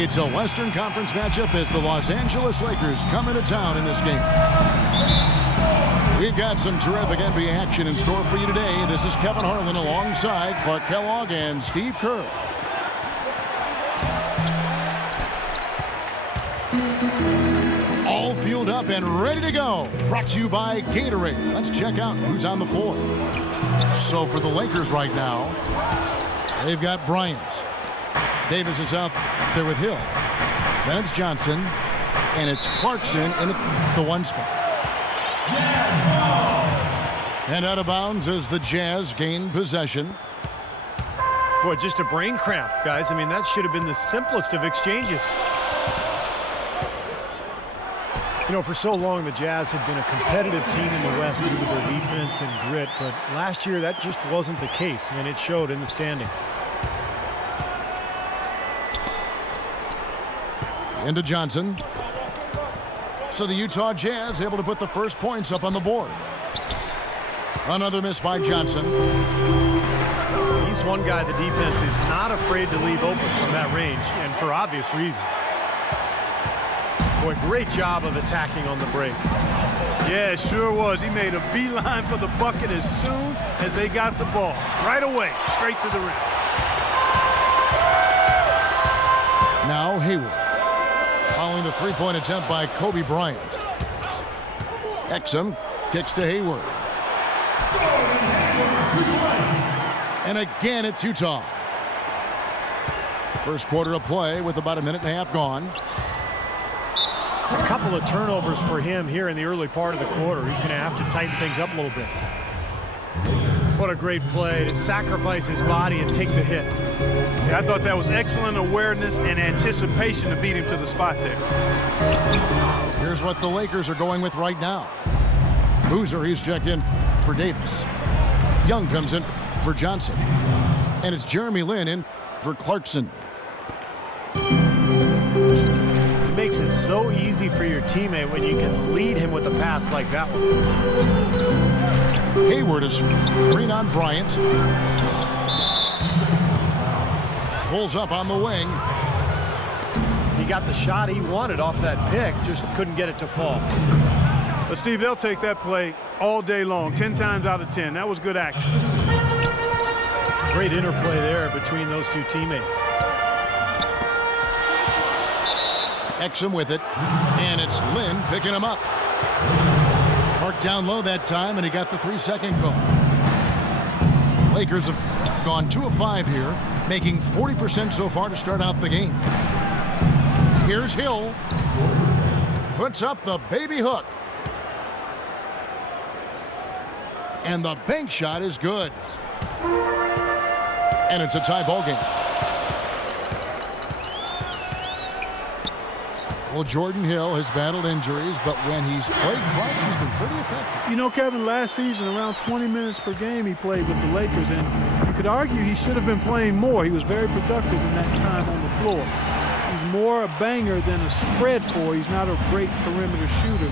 It's a Western Conference matchup as the Los Angeles Lakers come into town in this game. We've got some terrific NBA action in store for you today. This is Kevin Harlan alongside Clark Kellogg and Steve Kerr. All fueled up and ready to go. Brought to you by Gatorade. Let's check out who's on the floor. So for the Lakers right now, they've got Bryant. Davis is out there with Hill. Then it's Johnson. And it's Clarkson in the one spot. And out of bounds as the Jazz gain possession. Boy, just a brain cramp, guys. I mean, that should have been the simplest of exchanges. You know, for so long, the Jazz had been a competitive team in the West due to their defense and grit, but last year that just wasn't the case, and it showed in the standings. Into Johnson. So the Utah Jazz able to put the first points up on the board. Another miss by Johnson. He's one guy the defense is not afraid to leave open from that range, and for obvious reasons. Boy, great job of attacking on the break. Yeah, it sure was. He made a beeline for the bucket as soon as they got the ball. Right away, straight to the rim. Now Hayward. Following the three-point attempt by Kobe Bryant. Exum kicks to Hayward. And again, it's Utah. First quarter of play with about a minute and a half gone. A couple of turnovers for him here in the early part of the quarter. He's going to have to tighten things up a little bit. What a great play to sacrifice his body and take the hit. Yeah, I thought that was excellent awareness and anticipation to beat him to the spot there. Here's what the Lakers are going with right now. Boozer, he's checked in for Davis. Young comes in for Johnson. And it's Jeremy Lin in for Clarkson. It makes it so easy for your teammate when you can lead him with a pass like that one. Hayward is green on Bryant. Pulls up on the wing. He got the shot he wanted off that pick, just couldn't get it to fall. But Steve, they'll take that play all day long, 10 times out of 10. That was good action. Great interplay there between those two teammates. Exum with it, and it's Lin picking him up. Marked down low that time, and he got the 3-second call. Lakers have gone 2 of 5 here, making 40% so far to start out the game. Here's Hill. Puts up the baby hook. And the bank shot is good. And it's a tie ball game. Well, Jordan Hill has battled injuries, but when he's played Clark, he's been pretty effective. You know, Kevin, last season, around 20 minutes per game he played with the Lakers, and you could argue he should have been playing more. He was very productive in that time on the floor. He's more a banger than a spread four. He's not a great perimeter shooter.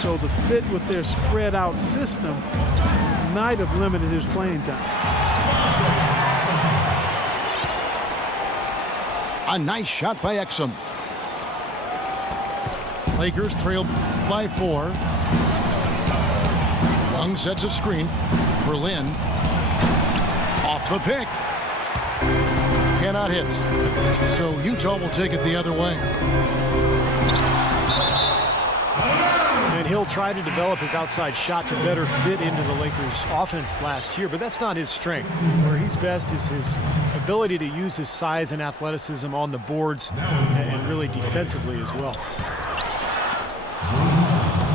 So the fit with their spread out system might have limited his playing time. A nice shot by Exum. Lakers trail by 4. Young sets a screen for Lin. Off the pick. Cannot hit. So Utah will take it the other way. And Hill tried to develop his outside shot to better fit into the Lakers' offense last year, but that's not his strength. Where he's best is his ability to use his size and athleticism on the boards and really defensively as well.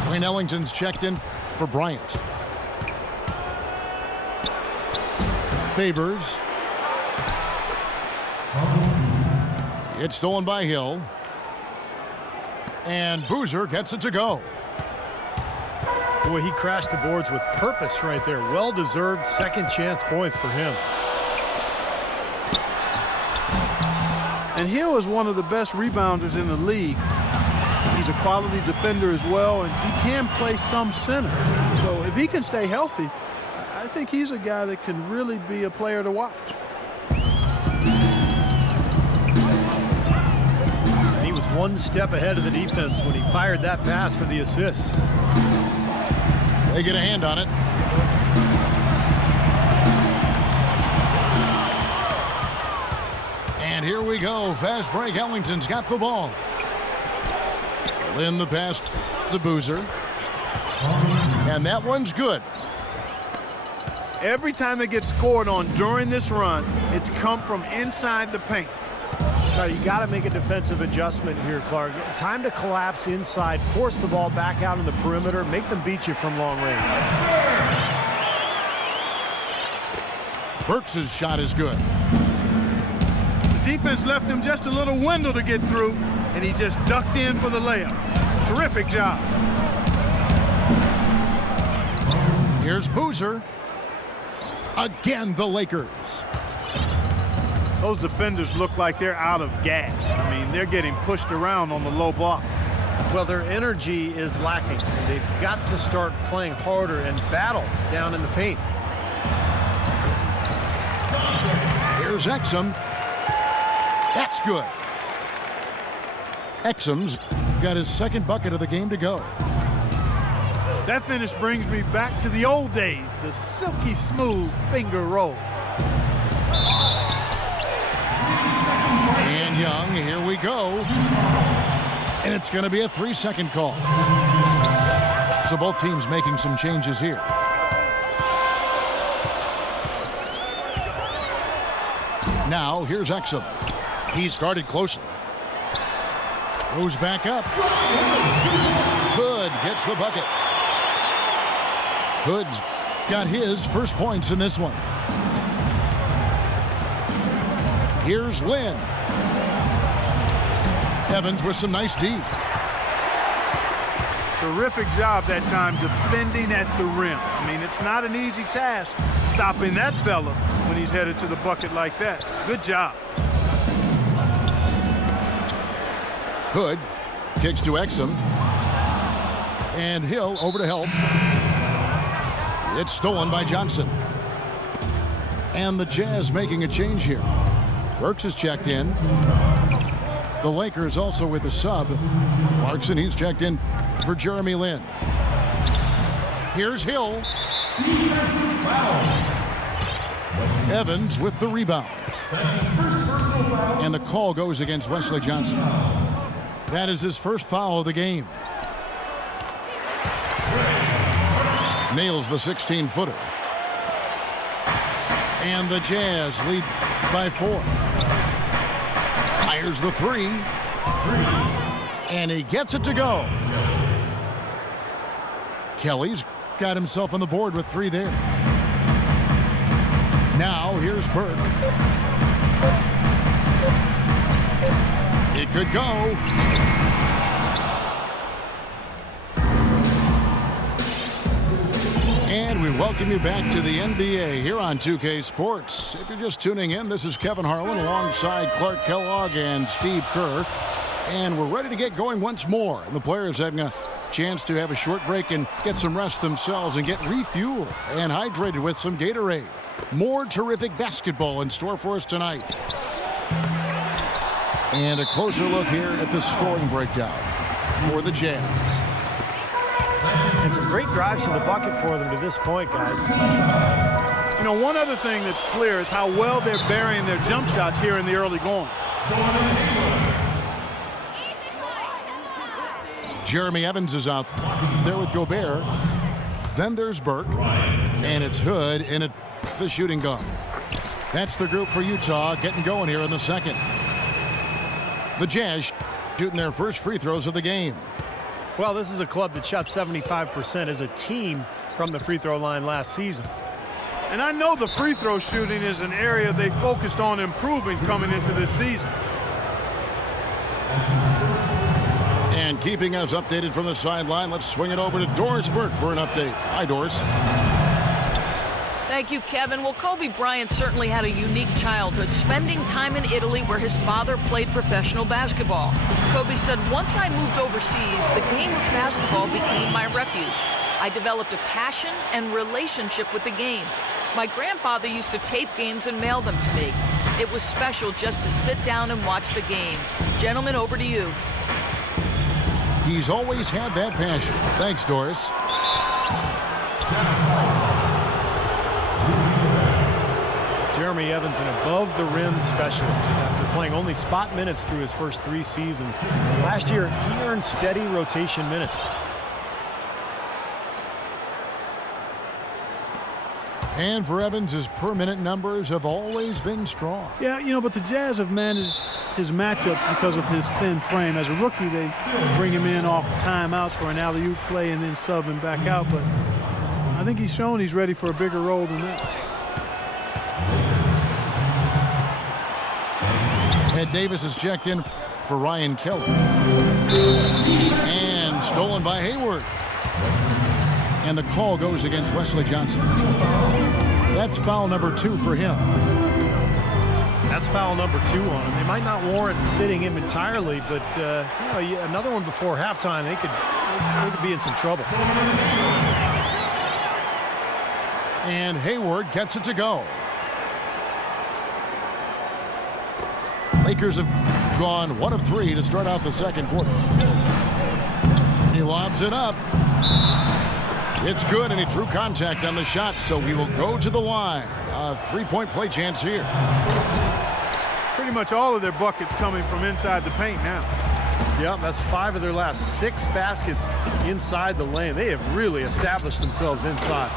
Wayne Ellington's checked in for Bryant. Favors. It's stolen by Hill. And Boozer gets it to go. Boy, he crashed the boards with purpose right there. Well-deserved second chance points for him. And Hill is one of the best rebounders in the league. He's a quality defender as well, and he can play some center. So if he can stay healthy, I think he's a guy that can really be a player to watch. one step ahead of the defense when he fired that pass for the assist. They get a hand on it. And here we go. Fast break. Ellington's got the ball. Lynn the pass to Boozer. And that one's good. Every time they get scored on during this run, it's come from inside the paint. Now, you got to make a defensive adjustment here, Clark. Time to collapse inside, force the ball back out on the perimeter, make them beat you from long range. Burks' shot is good. The defense left him just a little window to get through, and he just ducked in for the layup. Terrific job. Here's Boozer. Again, the Lakers. Those defenders look like they're out of gas. I mean, they're getting pushed around on the low block. Well, their energy is lacking. They've got to start playing harder and battle down in the paint. Here's Exum. That's good. Exum's got his second bucket of the game to go. That finish brings me back to the old days, the silky smooth finger roll. And Young, here we go. And it's going to be a 3-second call. So both teams making some changes here. Now, here's Exum. He's guarded closely. Goes back up. Hood gets the bucket. Hood's got his first points in this one. Here's Lynn. Evans with some nice D. Terrific job that time defending at the rim. I mean, it's not an easy task stopping that fella when he's headed to the bucket like that. Good job. Hood kicks to Exum. And Hill over to help. It's stolen by Johnson. And the Jazz making a change here. Burks is checked in. The Lakers also with a sub. Clarkson, he's checked in for Jeremy Lin. Here's Hill. Evans with the rebound. And the call goes against Wesley Johnson. That is his first foul of the game. Nails the 16-footer. And the Jazz lead by 4. Fires the 3. And he gets it to go. Kelly's got himself on the board with 3 there. Now here's Burke. It could go. And we welcome you back to the NBA here on 2K Sports. If you're just tuning in, this is Kevin Harlan alongside Clark Kellogg and Steve Kerr. And we're ready to get going once more. And the players having a chance to have a short break and get some rest themselves and get refueled and hydrated with some Gatorade. More terrific basketball in store for us tonight. And a closer look here at the scoring breakdown for the Jazz. And some great drives to the bucket for them to this point, guys. You know, one other thing that's clear is how well they're burying their jump shots here in the early going. Jeremy Evans is out there with Gobert. Then there's Burke. And it's Hood in the shooting guard. That's the group for Utah getting going here in the second. The Jazz shooting their first free throws of the game. Well, this is a club that shot 75% as a team from the free throw line last season. And I know the free throw shooting is an area they focused on improving coming into this season. And keeping us updated from the sideline, let's swing it over to Doris Burke for an update. Hi, Doris. Thank you, Kevin. Well, Kobe Bryant certainly had a unique childhood, spending time in Italy where his father played professional basketball. Kobe said, "Once I moved overseas, the game of basketball became my refuge. I developed a passion and relationship with the game. My grandfather used to tape games and mail them to me. It was special just to sit down and watch the game." Gentlemen, over to you. He's always had that passion. Thanks, Doris. Jeremy Evans, an above-the-rim specialist after playing only spot minutes through his first 3 seasons. Last year, he earned steady rotation minutes. And for Evans, his per-minute numbers have always been strong. Yeah, you know, but the Jazz have managed his matchups because of his thin frame. As a rookie, they bring him in off timeouts for an alley-oop play and then sub him back out. But I think he's shown he's ready for a bigger role than that. Ed Davis is checked in for Ryan Kelly. And stolen by Hayward. And the call goes against Wesley Johnson. That's foul number 2 for him. That's foul number 2 on him. They might not warrant sitting him entirely, but another one before halftime, they could be in some trouble. And Hayward gets it to go. Lakers have gone 1 of 3 to start out the second quarter. He lobs it up. It's good, and he drew contact on the shot, so he will go to the line. A 3-point play chance here. Pretty much all of their buckets coming from inside the paint now. Yeah, that's 5 of their last 6 baskets inside the lane. They have really established themselves inside.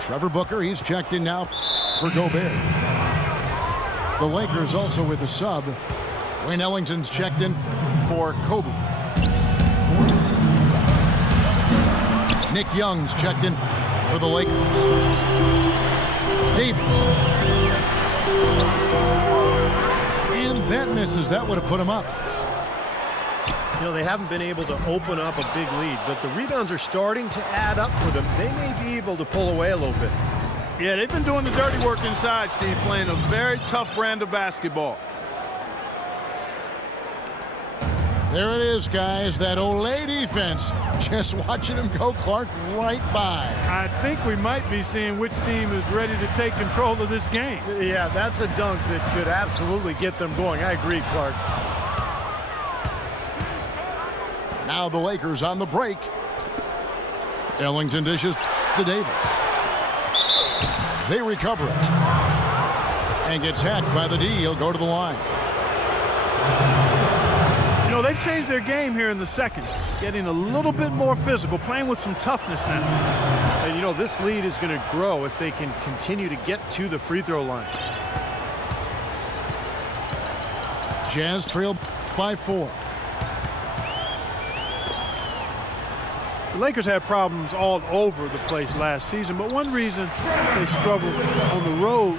Trevor Booker, he's checked in now for Gobert. The Lakers also with a sub. Wayne Ellington's checked in for Kobe. Nick Young's checked in for the Lakers. Davis. And that misses. That would have put him up. You know, they haven't been able to open up a big lead, but the rebounds are starting to add up for them. They may be able to pull away a little bit. Yeah, they've been doing the dirty work inside, Steve, playing a very tough brand of basketball. There it is, guys. That Olay defense. Just watching him go, Clark, right by. I think we might be seeing which team is ready to take control of this game. Yeah, that's a dunk that could absolutely get them going. I agree, Clark. Now the Lakers on the break. Ellington dishes to Davis. They recover it. And gets hacked by the D. He'll go to the line. You know, they've changed their game here in the second, getting a little bit more physical, playing with some toughness now. And, you know, this lead is going to grow if they can continue to get to the free throw line. Jazz trail by 4. The Lakers had problems all over the place last season, but one reason they struggled on the road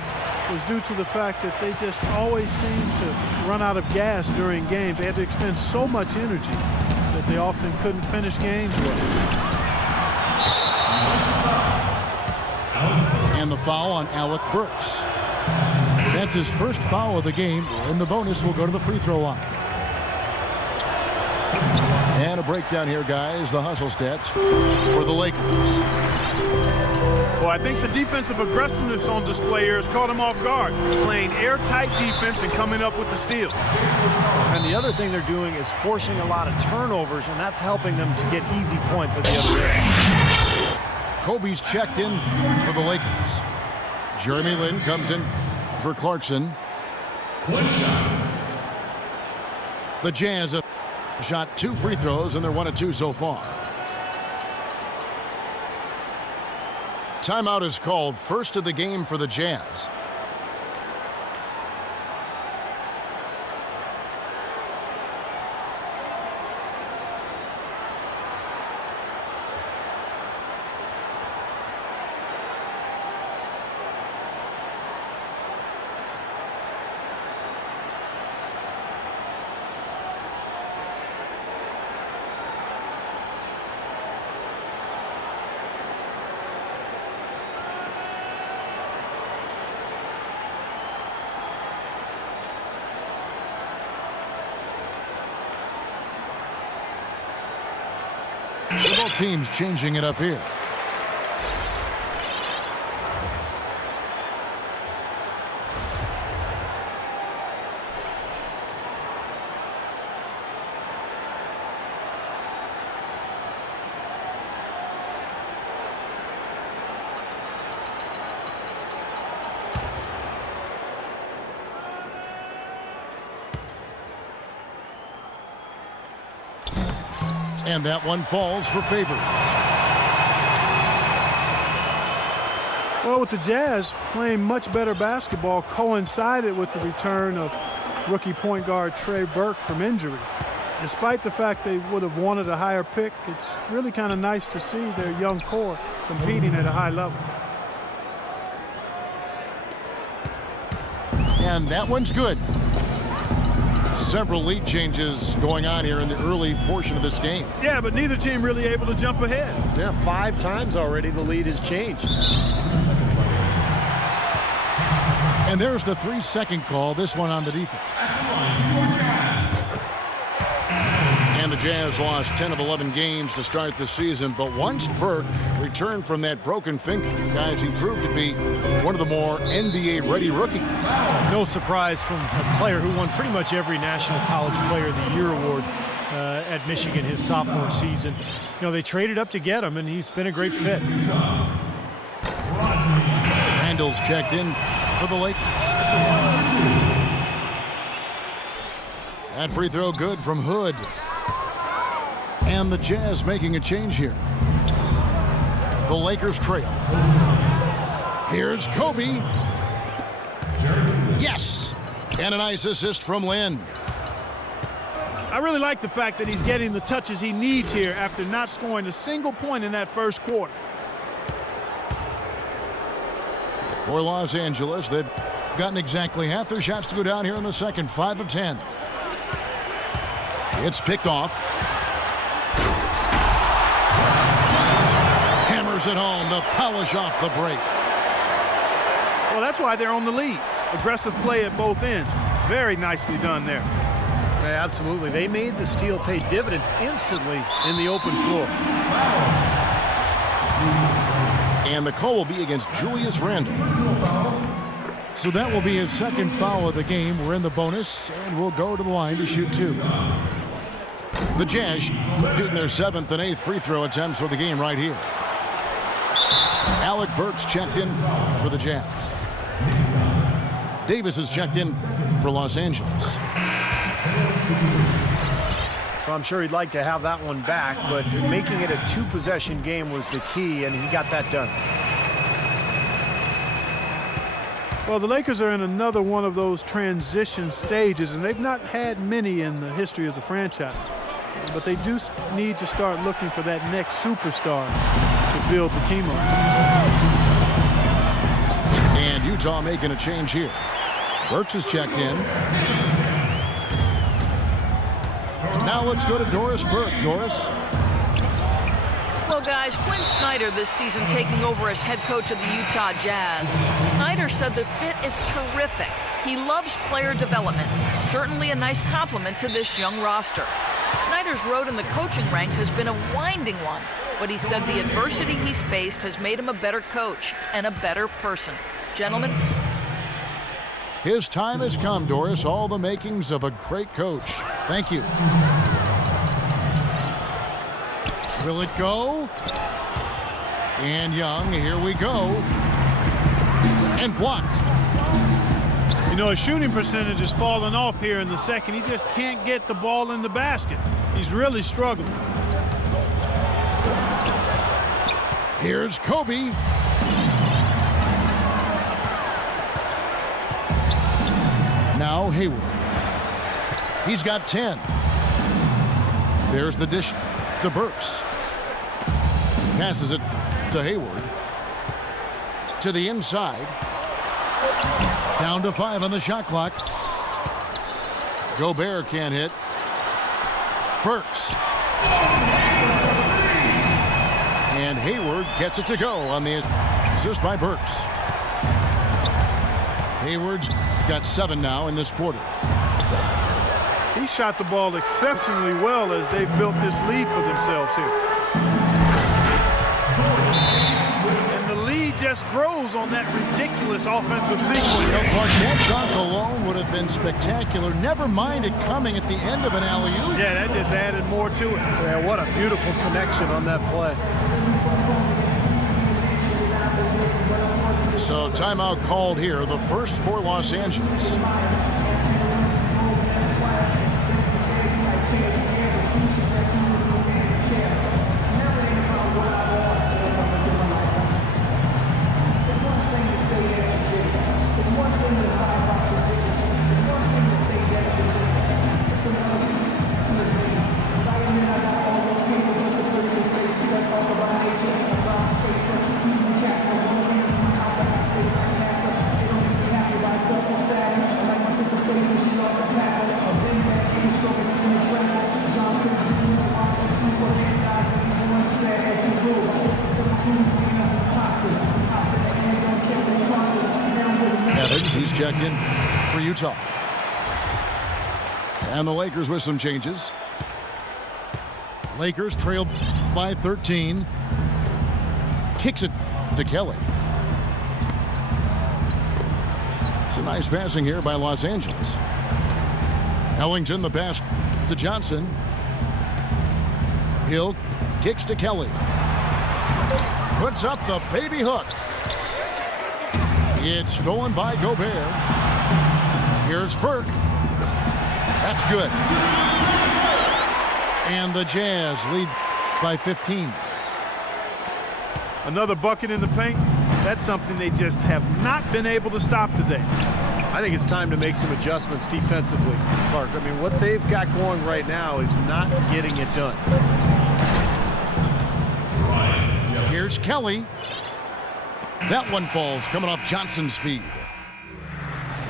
was due to the fact that they just always seemed to run out of gas during games. They had to expend so much energy that they often couldn't finish games with. And the foul on Alec Burks. That's his first foul of the game, and the bonus will go to the free throw line. And a breakdown here, guys. The hustle stats for the Lakers. Well, I think the defensive aggressiveness on display here has caught him off guard, playing airtight defense and coming up with the steals. And the other thing they're doing is forcing a lot of turnovers, and that's helping them to get easy points at the other end. Kobe's checked in for the Lakers. Jeremy Lin comes in for Clarkson. One shot. The Jazz have shot 2 free throws, and they're 1 of 2 so far. Timeout is called, first of the game for the Jazz. So both teams changing it up here. And that one falls for Favors. Well, with the Jazz playing much better basketball coincided with the return of rookie point guard Trey Burke from injury. Despite the fact they would have wanted a higher pick, it's really kind of nice to see their young core competing at a high level. And that one's good. Several lead changes going on here in the early portion of this game. Yeah, but neither team really able to jump ahead. Yeah, 5 times already the lead has changed. And there's the 3-second call, this one on the defense. And the Jazz lost 10 of 11 games to start the season, but once Burke returned from that broken finger, guys, he proved to be one of the more NBA-ready rookies. No surprise from a player who won pretty much every National College Player of the Year award at Michigan his sophomore season. You know, they traded up to get him, and he's been a great fit. Randall's checked in for the Lakers. That free throw good from Hood. And the Jazz making a change here. The Lakers trail. Here's Kobe. Yes! And a nice assist from Lynn. I really like the fact that he's getting the touches he needs here after not scoring a single point in that first quarter. For Los Angeles, they've gotten exactly half their shots to go down here in the second. 5 of 10. It's picked off. Hammers it home to polish off the break. Well, that's why they're on the lead. Aggressive play at both ends. Very nicely done there. Yeah, absolutely. They made the steal pay dividends instantly in the open floor. And the call will be against Julius Randle. So that will be his second foul of the game. We're in the bonus, and we'll go to the line to shoot 2. The Jazz shooting their 7th and 8th free throw attempts for the game right here. Alec Burks checked in for the Jazz. Davis is checked in for Los Angeles. Well, I'm sure he'd like to have that one back, but making it a 2-possession game was the key, and he got that done. Well, the Lakers are in another one of those transition stages, and they've not had many in the history of the franchise. But they do need to start looking for that next superstar to build the team on. And Utah making a change here. Burks is checked in. Now let's go to Doris Burke. Doris. Well, guys, Quinn Snyder this season taking over as head coach of the Utah Jazz. Snyder said the fit is terrific. He loves player development. Certainly a nice compliment to this young roster. Snyder's road in the coaching ranks has been a winding one, but he said the adversity he's faced has made him a better coach and a better person. Gentlemen. His time has come, Doris. All the makings of a great coach. Thank you. Will it go? And Young, here we go. And blocked. You know, his shooting percentage is falling off here in the second. He just can't get the ball in the basket. He's really struggling. Here's Kobe. Now Hayward. He's got 10. There's the dish to Burks. Passes it to Hayward. To the inside. Down to 5 on the shot clock. Gobert can't hit. Burks. And Hayward gets it to go on the assist by Burks. Hayward's got 7 now in this quarter. He shot the ball exceptionally well as they've built this lead for themselves here. And the lead just grows on that ridiculous offensive sequence. That dunk alone would have been spectacular. Never mind it coming at the end of an alley-oop. Yeah, that just added more to it. Yeah, what a beautiful connection on that play. So timeout called here, the first for Los Angeles. checked in for Utah. And the Lakers with some changes. Lakers trail by 13. Kicks it to Kelly. Some nice passing here by Los Angeles. Ellington the pass to Johnson. Hill kicks to Kelly. Puts up the baby hook. It's stolen by Gobert. Here's Burke. That's good. And the Jazz lead by 15. Another bucket in the paint. That's something they just have not been able to stop today. I think it's time to make some adjustments defensively, Clark. I mean, what they've got going right now is not getting it done. Here's Kelly. That one falls, coming off Johnson's feed.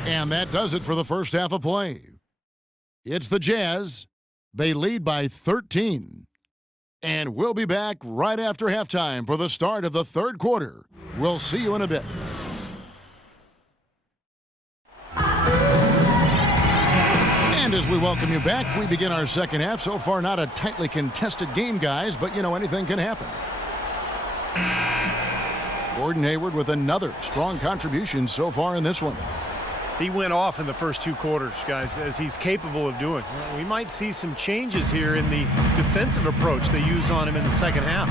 And that does it for the first half of play. It's the Jazz. They lead by 13. And we'll be back right after halftime for the start of the third quarter. We'll see you in a bit. And as we welcome you back, we begin our second half. So far, not a tightly contested game, guys, but, you know, anything can happen. Gordon Hayward with another strong contribution so far in this one. He went off in the first two quarters, guys, as he's capable of doing. We might see some changes here in the defensive approach they use on him in the second half.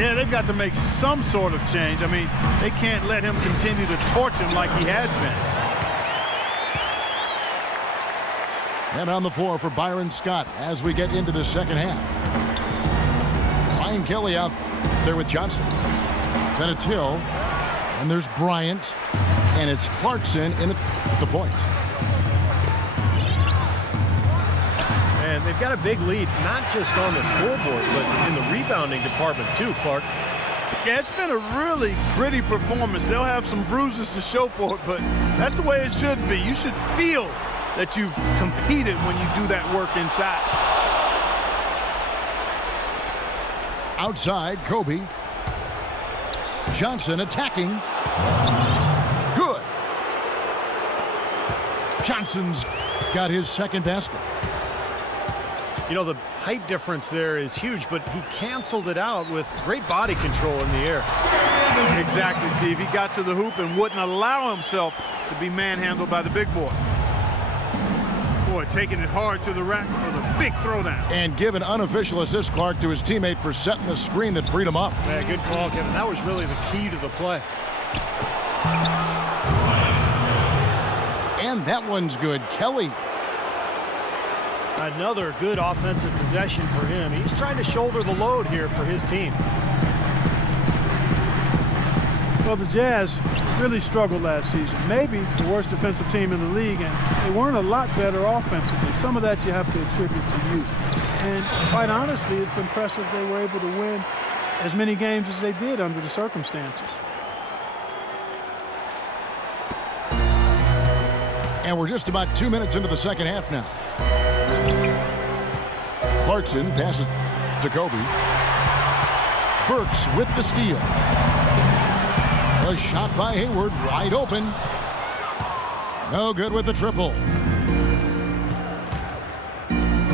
Yeah, they've got to make some sort of change. I mean, they can't let him continue to torch him like he has been. And on the floor for Byron Scott as we get into the second half. Ryan Kelly out there with Johnson. Then it's Hill. And there's Bryant. And it's Clarkson in at the point. And they've got a big lead, not just on the scoreboard, but in the rebounding department too, Clark. Yeah, it's been a really gritty performance. They'll have some bruises to show for it, but that's the way it should be. You should feel that you've competed when you do that work inside. Outside, Kobe. Johnson attacking. Good. Johnson's got his second basket. You know, the height difference there is huge, but he canceled it out with great body control in the air. Exactly, Steve. He got to the hoop and wouldn't allow himself to be manhandled by the big boy. Boy, taking it hard to the rack for the big throwdown. And give an unofficial assist, Clark, to his teammate for setting the screen that freed him up. Yeah, good call, Kevin. That was really the key to the play. And that one's good. Kelly. Another good offensive possession for him. He's trying to shoulder the load here for his team. Well, the Jazz really struggled last season. Maybe the worst defensive team in the league, and they weren't a lot better offensively. Some of that you have to attribute to youth. And quite honestly, it's impressive they were able to win as many games as they did under the circumstances. And we're just about 2 minutes into the second half now. Clarkson passes to Kobe. Burks with the steal. A shot by Hayward, wide open. No good with the triple.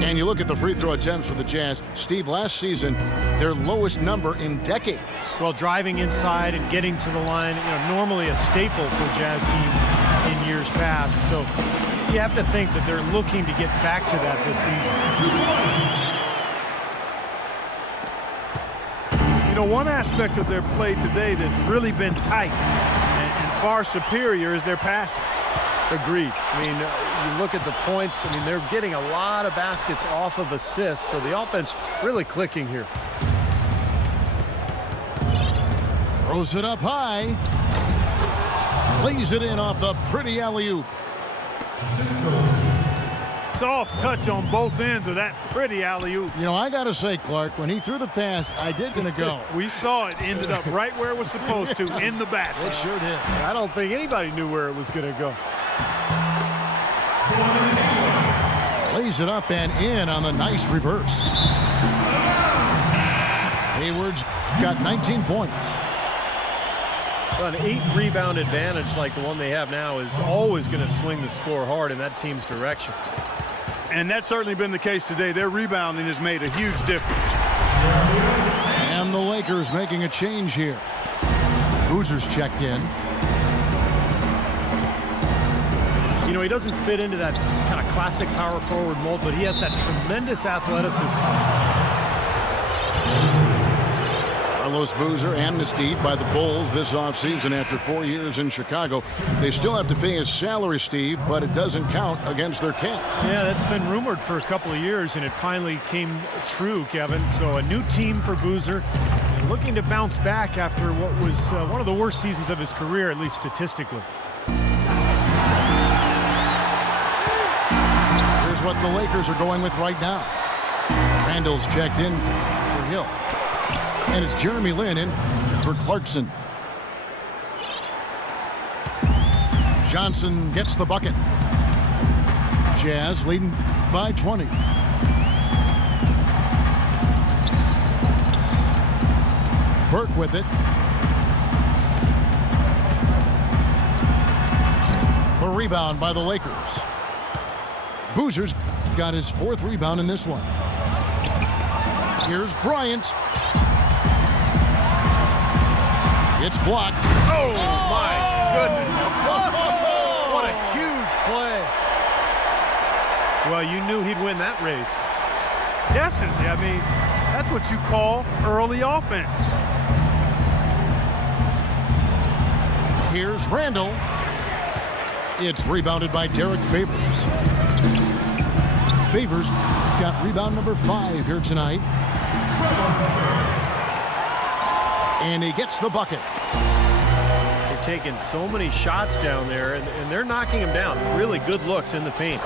And you look at the free throw attempts for the Jazz. Steve, last season, their lowest number in decades. Well, driving inside and getting to the line, you know, normally a staple for Jazz teams in years past. So you have to think that they're looking to get back to that this season. You know, one aspect of their play today that's really been tight and far superior is their passing. Agreed. I mean, you look at the points, I mean, they're getting a lot of baskets off of assists, so the offense really clicking here. Throws it up high. Lays it in off the pretty alley-oop. Soft touch on both ends of that pretty alley-oop. You know, I got to say, Clark, when he threw the pass, I did gonna go. We saw it ended up right where it was supposed to, in the basket. It sure did. I don't think anybody knew where it was going to go. Lays it up and in on the nice reverse. Hayward's got 19 points. An 8-rebound advantage like the one they have now is always going to swing the score hard in that team's direction. And that's certainly been the case today. Their rebounding has made a huge difference. And the Lakers making a change here. Boozer's checked in. You know, he doesn't fit into that kind of classic power forward mold, but he has that tremendous athleticism. Carlos Boozer amnestied by the Bulls this offseason after 4 years in Chicago. They still have to pay his salary, Steve, but it doesn't count against their cap. Yeah, that's been rumored for a couple of years, and it finally came true, Kevin. So a new team for Boozer, and looking to bounce back after what was one of the worst seasons of his career, at least statistically. Here's what the Lakers are going with right now. Randall's checked in for Hill. And it's Jeremy Lin in for Clarkson. Johnson gets the bucket. Jazz leading by 20. Burke with it. The rebound by the Lakers. Boozer's got his 4th rebound in this one. Here's Bryant. It's blocked. Oh, my goodness. What a huge play. Well, you knew he'd win that race. Definitely. I mean, that's what you call early offense. Here's Randall. It's rebounded by Derek Favors. Favors got rebound number 5 here tonight. And he gets the bucket. They're taking so many shots down there, and they're knocking him down. Really good looks in the paint.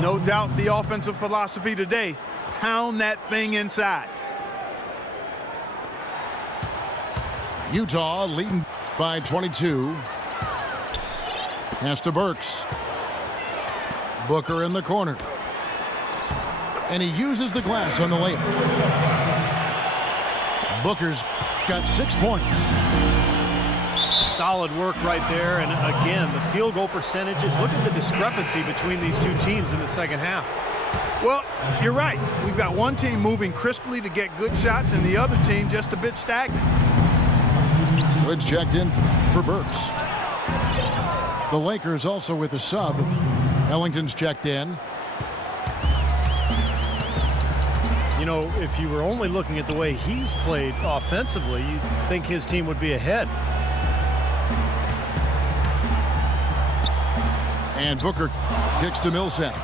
No doubt the offensive philosophy today, pound that thing inside. Utah leading by 22. Pass to Burks. Booker in the corner. And he uses the glass on the layup. Booker's got 6 points. Solid work right there, and again, the field goal percentages. Look at the discrepancy between these two teams in the second half. Well, you're right. We've got one team moving crisply to get good shots, and the other team just a bit stagnant. Hood's checked in for Burks. The Lakers also with a sub. Ellington's checked in. You know, if you were only looking at the way he's played offensively, you'd think his team would be ahead. And Booker kicks to Millsap.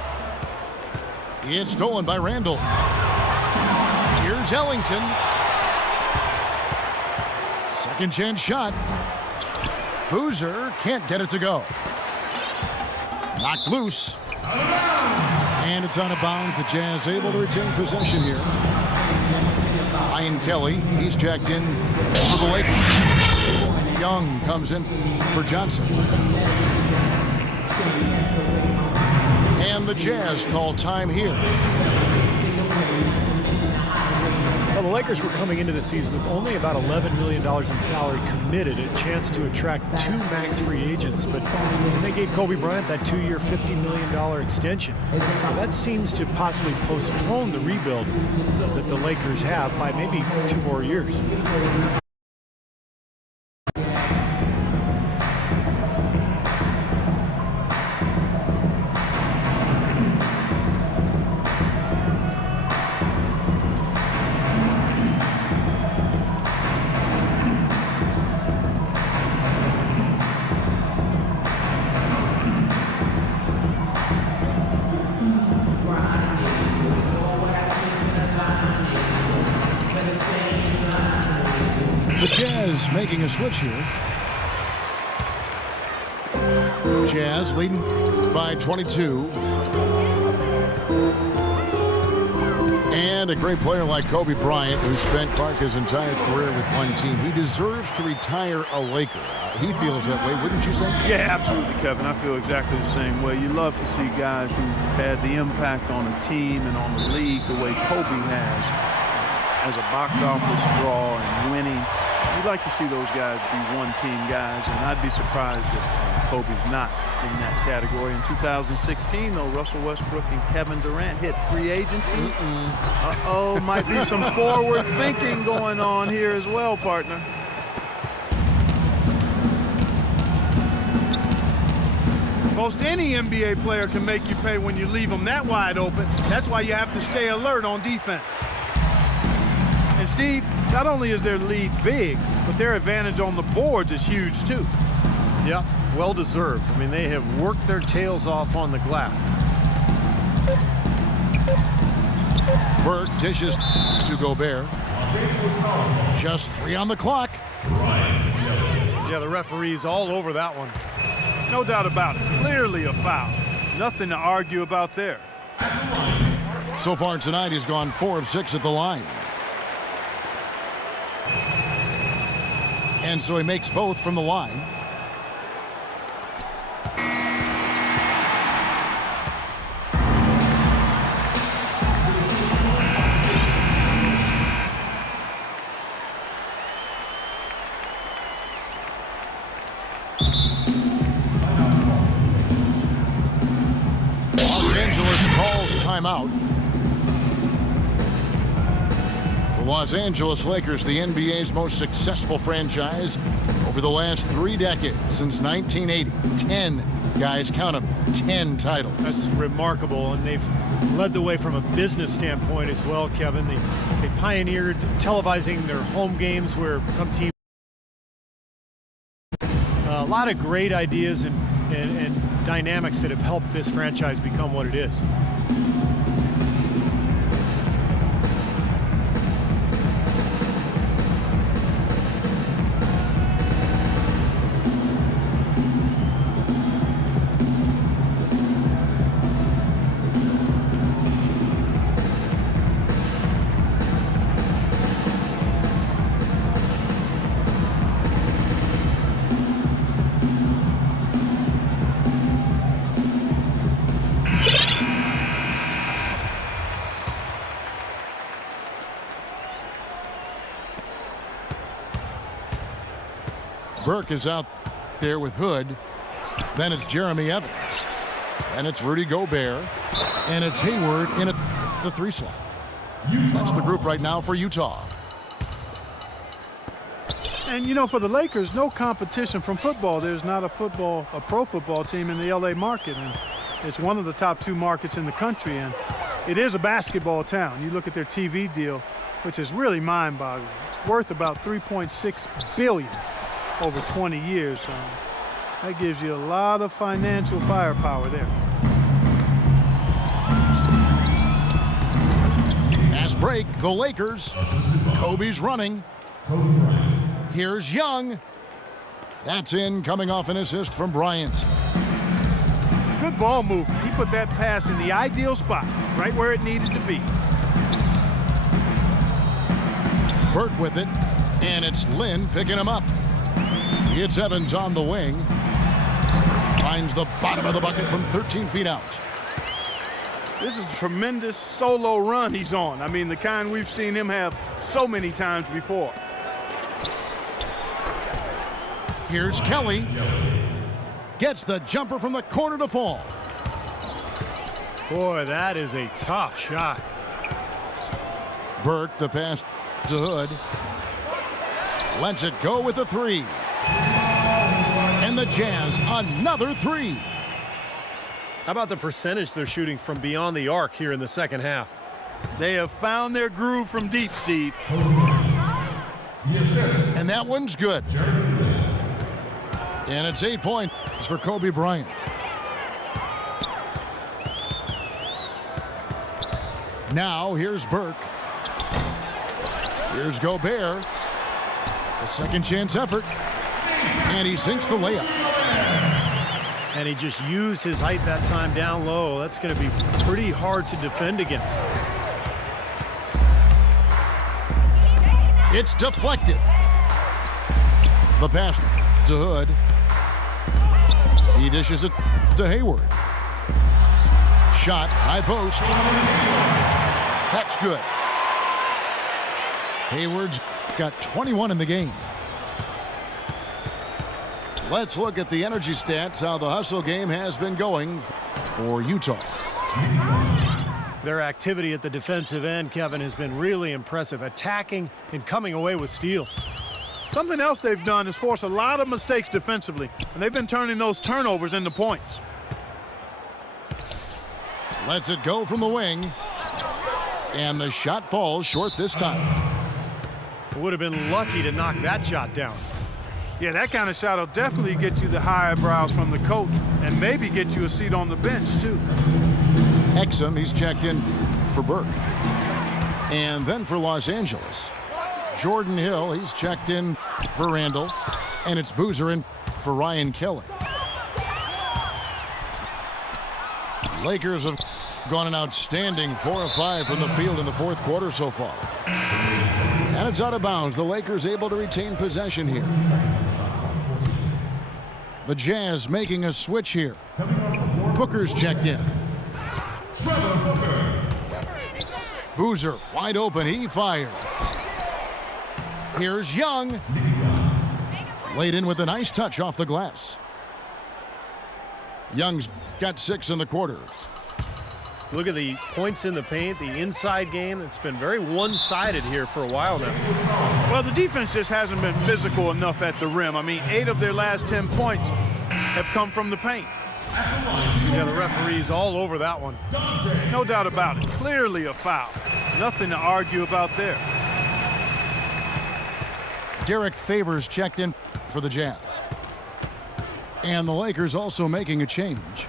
It's stolen by Randall. Here's Ellington. Second chance shot. Boozer can't get it to go. Knocked loose. And it's out of bounds. The Jazz able to retain possession here. Ryan Kelly, he's checked in for the Lakers. Young comes in for Johnson. And the Jazz call time here. Well, the Lakers were coming into the season with only about $11 million in salary committed, a chance to attract 2 max free agents, but they gave Kobe Bryant that 2-year, $50 million extension. Now, that seems to possibly postpone the rebuild that the Lakers have by maybe 2 more years. The Jazz making a switch here. Jazz leading by 22. And a great player like Kobe Bryant, who spent his entire career with one team, he deserves to retire a Laker. He feels that way, wouldn't you say? Yeah, absolutely, Kevin. I feel exactly the same way. You love to see guys who've had the impact on a team and on the league the way Kobe has, as a box office draw and winning You'd like to see those guys be one-team guys, and I'd be surprised if Kobe's not in that category. In 2016, though, Russell Westbrook and Kevin Durant hit free agency. Uh-oh, might be some forward thinking going on here as well, partner. Most any NBA player can make you pay when you leave them that wide open. That's why you have to stay alert on defense. And Steve, not only is their lead big, but their advantage on the boards is huge too. Yeah, well deserved. I mean, they have worked their tails off on the glass. Burke dishes to Gobert. Just 3 on the clock. Yeah, the referee's all over that one. No doubt about it. Clearly a foul. Nothing to argue about there. So far tonight, he's gone 4 of 6 at the line. And so he makes both from the line. Los Angeles calls timeout. The Los Angeles Lakers, the NBA's most successful franchise over the last 3 decades, since 1980. 10, guys, count them, 10 titles. That's remarkable, and they've led the way from a business standpoint as well, Kevin. They pioneered televising their home games where some teams... A lot of great ideas and dynamics that have helped this franchise become what it is. Burke is out there with Hood. Then it's Jeremy Evans. And it's Rudy Gobert. And it's Hayward in the 3 slot. That's the group right now for Utah. And, you know, for the Lakers, no competition from football. There's not a pro football team in the L.A. market. And it's one of the top 2 markets in the country. And it is a basketball town. You look at their TV deal, which is really mind-boggling. It's worth about $3.6 billion over 20 years. So that gives you a lot of financial firepower there. Fast break, the Lakers. Kobe's running. Here's Young. That's in, coming off an assist from Bryant. Good ball movement. He put that pass in the ideal spot, right where it needed to be. Burke with it, and it's Lynn picking him up. It's Evans on the wing. Finds the bottom of the bucket from 13 feet out. This is a tremendous solo run he's on. I mean, the kind we've seen him have so many times before. Here's Kelly. Gets the jumper from the corner to fall. Boy, that is a tough shot. Burke, the pass to Hood. Lets it go with a 3. And the Jazz, another 3. How about the percentage they're shooting from beyond the arc here in the second half? They have found their groove from deep, Steve. And that one's good. And it's 8 points for Kobe Bryant. Now here's Burke. Here's Gobert. A second chance effort. And he sinks the layup. And he just used his height that time down low. That's going to be pretty hard to defend against. It's deflected. The pass to Hood. He dishes it to Hayward. Shot, high post. That's good. Hayward's got 21 in the game. Let's look at the energy stats, how the hustle game has been going for Utah. Their activity at the defensive end, Kevin, has been really impressive, attacking and coming away with steals. Something else they've done is force a lot of mistakes defensively, and they've been turning those turnovers into points. Lets it go from the wing. And the shot falls short this time. Would have been lucky to knock that shot down. Yeah, that kind of shot will definitely get you the high eyebrows from the coach and maybe get you a seat on the bench, too. Exum, he's checked in for Burke. And then for Los Angeles, Jordan Hill, he's checked in for Randall. And it's Boozer in for Ryan Kelly. Lakers have gone an outstanding 4 of 5 from the field in the fourth quarter so far. And it's out of bounds. The Lakers able to retain possession here. The Jazz making a switch here. Booker's checked in. Boozer wide open. He fires. Here's Young. Laid in with a nice touch off the glass. Young's got 6 in the quarter. Look at the points in the paint, the inside game. It's been very one-sided here for a while now. Well, the defense just hasn't been physical enough at the rim. I mean, 8 of their last 10 points have come from the paint. Yeah, the referee's all over that one. No doubt about it. Clearly a foul. Nothing to argue about there. Derek Favors checked in for the Jazz. And the Lakers also making a change.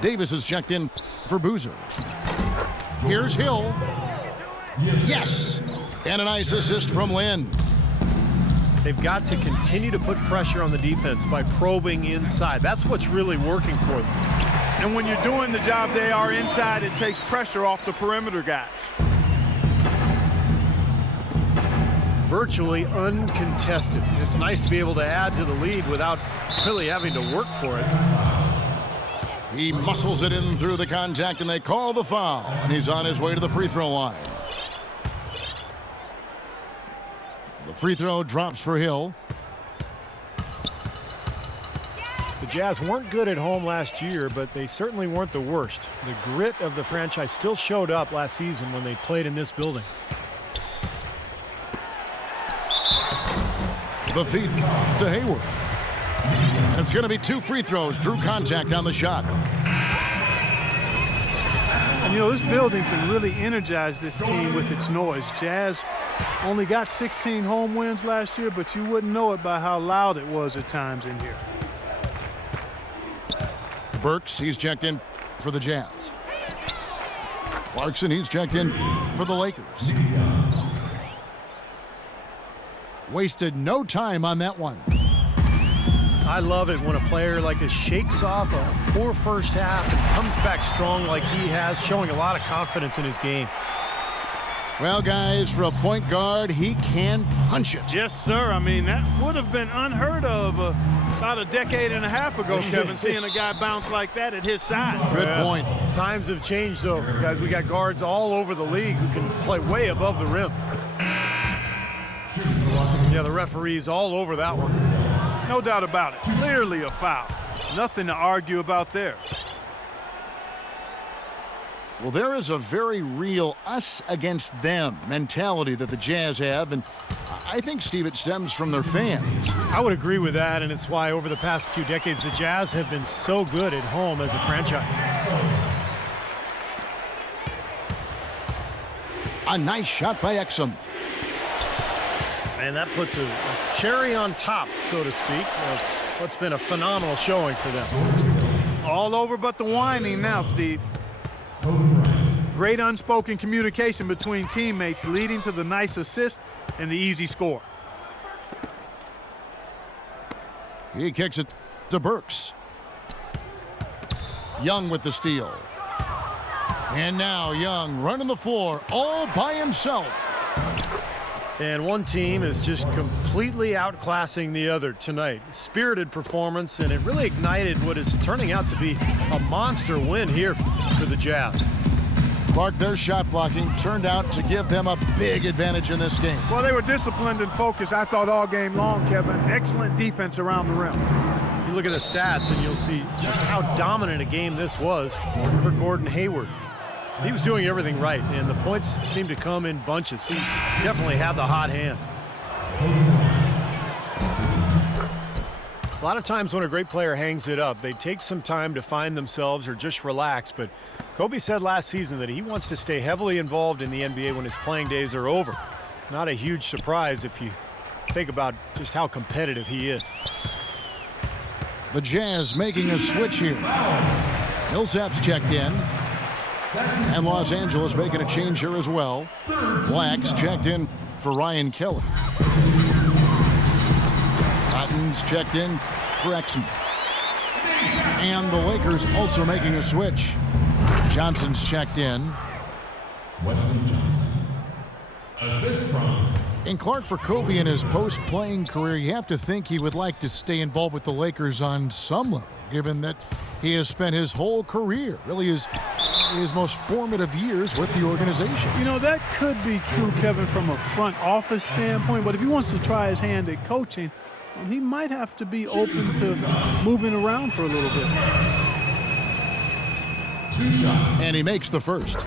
Davis is checked in for Boozer. Here's Hill. Yes! And a nice assist from Lynn. They've got to continue to put pressure on the defense by probing inside. That's what's really working for them. And when you're doing the job they are inside, it takes pressure off the perimeter guys. Virtually uncontested. It's nice to be able to add to the lead without really having to work for it. He muscles it in through the contact, and they call the foul. And he's on his way to the free throw line. The free throw drops for Hill. The Jazz weren't good at home last year, but they certainly weren't the worst. The grit of the franchise still showed up last season when they played in this building. The feed to Hayward. And it's going to be 2 free throws. Drew contact on the shot. And, you know, this building can really energize this team with its noise. Jazz only got 16 home wins last year, but you wouldn't know it by how loud it was at times in here. Burks, he's checked in for the Jazz. Clarkson, he's checked in for the Lakers. Wasted no time on that one. I love it when a player like this shakes off a poor first half and comes back strong like he has, showing a lot of confidence in his game. Well, guys, for a point guard, he can punch it. Yes, sir. I mean, that would have been unheard of about a decade and a half ago, Kevin, seeing a guy bounce like that at his side. Good point. Times have changed, though, guys. We got guards all over the league who can play way above the rim. Yeah, the referee's all over that one. No doubt about it. Clearly a foul. Nothing to argue about there. Well, there is a very real us against them mentality that the Jazz have, and I think, Steve, it stems from their fans. I would agree with that, and it's why over the past few decades the Jazz have been so good at home as a franchise. A nice shot by Exum. And that puts a cherry on top, so to speak, of what's been a phenomenal showing for them. All over but the whining now, Steve. Great unspoken communication between teammates leading to the nice assist and the easy score. He kicks it to Burks. Young with the steal. And now Young running the floor all by himself. And one team is just completely outclassing the other tonight. Spirited performance, and it really ignited what is turning out to be a monster win here for the Jazz. Clark, their shot blocking turned out to give them a big advantage in this game. Well, they were disciplined and focused, I thought, all game long, Kevin. Excellent defense around the rim. You look at the stats and you'll see just how dominant a game this was for Gordon Hayward. He was doing everything right, and the points seemed to come in bunches. He definitely had the hot hand. A lot of times when a great player hangs it up, they take some time to find themselves or just relax, but Kobe said last season that he wants to stay heavily involved in the NBA when his playing days are over. Not a huge surprise if you think about just how competitive he is. The Jazz making a switch here. Millsap's checked in. And Los Angeles making a change here as well. Black's checked in for Ryan Kelly. Cotton's checked in for Exum. And the Lakers also making a switch. Johnson's checked in. Wesley Johnson. Assist from. And Clark, for Kobe in his post-playing career, you have to think he would like to stay involved with the Lakers on some level, given that he has spent his whole career, really his most formative years with the organization. You know, that could be true, Kevin, from a front office standpoint, but if he wants to try his hand at coaching, he might have to be open to moving around for a little bit. 2 shots. And he makes the first.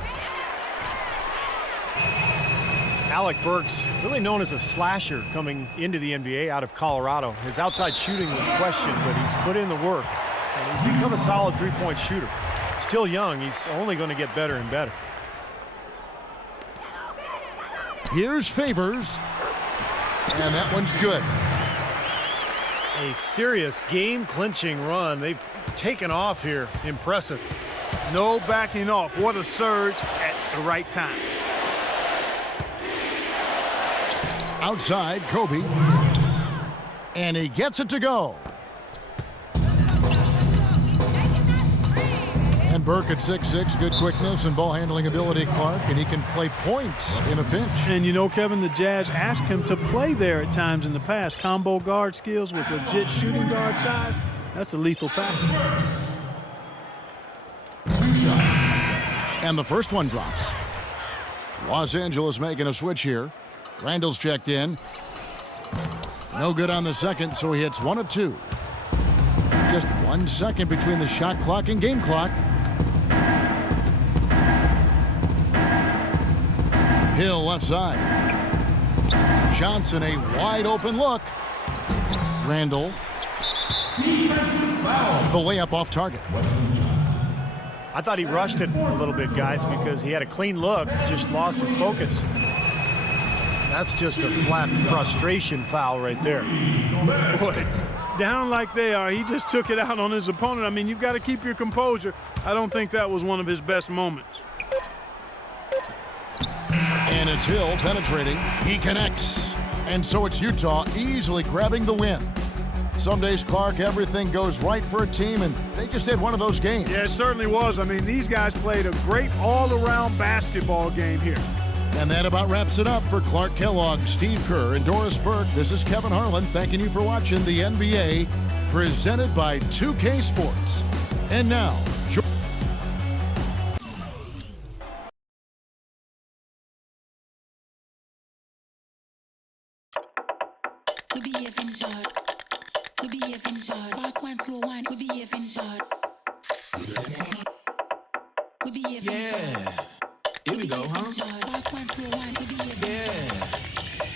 Alec Burks, really known as a slasher coming into the NBA out of Colorado. His outside shooting was questioned, but he's put in the work, and he's become a solid three-point shooter. Still young, he's only going to get better and better. Here's Favors. And that one's good. A serious game-clinching run. They've taken off here. Impressive. No backing off. What a surge at the right time. Outside, Kobe. And he gets it to go. And Burke at 6'6", good quickness and ball handling ability, Clark, and he can play points in a pinch. And you know, Kevin, the Jazz asked him to play there at times in the past. Combo guard skills with legit shooting guard size. That's a lethal package. 2 shots. And the first one drops. Los Angeles making a switch here. Randall's checked in. No good on the second, so he hits 1 of 2. Just 1 second between the shot clock and game clock. Hill left side. Johnson, a wide open look. Randall. The layup off target. Wesley Johnson. I thought he rushed it a little bit, guys, because he had a clean look, just lost his focus. That's just a flat frustration foul right there. Boy, down like they are, he just took it out on his opponent. I mean, you've got to keep your composure. I don't think that was one of his best moments. And it's Hill penetrating. He connects. And so it's Utah easily grabbing the win. Some days, Clark, everything goes right for a team, and they just had one of those games. Yeah, it certainly was. I mean, these guys played a great all-around basketball game here. And that about wraps it up for Clark Kellogg, Steve Kerr, and Doris Burke. This is Kevin Harlan thanking you for watching the NBA, presented by 2K Sports. And now, We be even hard. We be even hard. Fast one, slow one. We be even hard. We be even hard. Here we go, huh? Fast one, slow one. We be even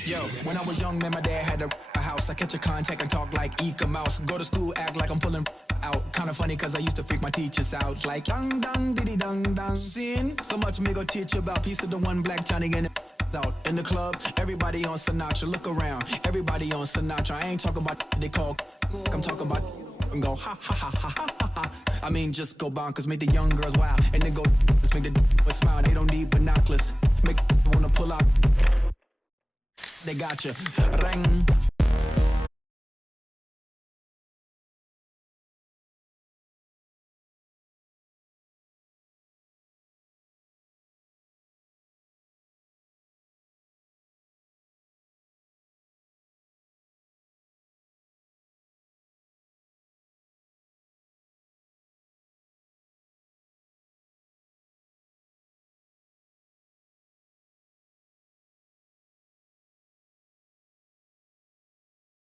Yo, when I was young, man, my dad had a house. I catch a contact and talk like Eka Mouse. Go to school, act like I'm pulling out. Kinda funny, cause I used to freak my teachers out. Like, dang, dang, diddy, dang, dang. Sin. So much me go teach you about piece of the one black Johnny and out in the club. Everybody on Sinatra, look around. Everybody on Sinatra. I ain't talking about they call. I'm talking about and go ha ha ha ha ha ha ha. I mean, just go bonkers, make the young girls wild, and then go let's make the smile. They don't need binoculars, make wanna pull out. They got you. Ring,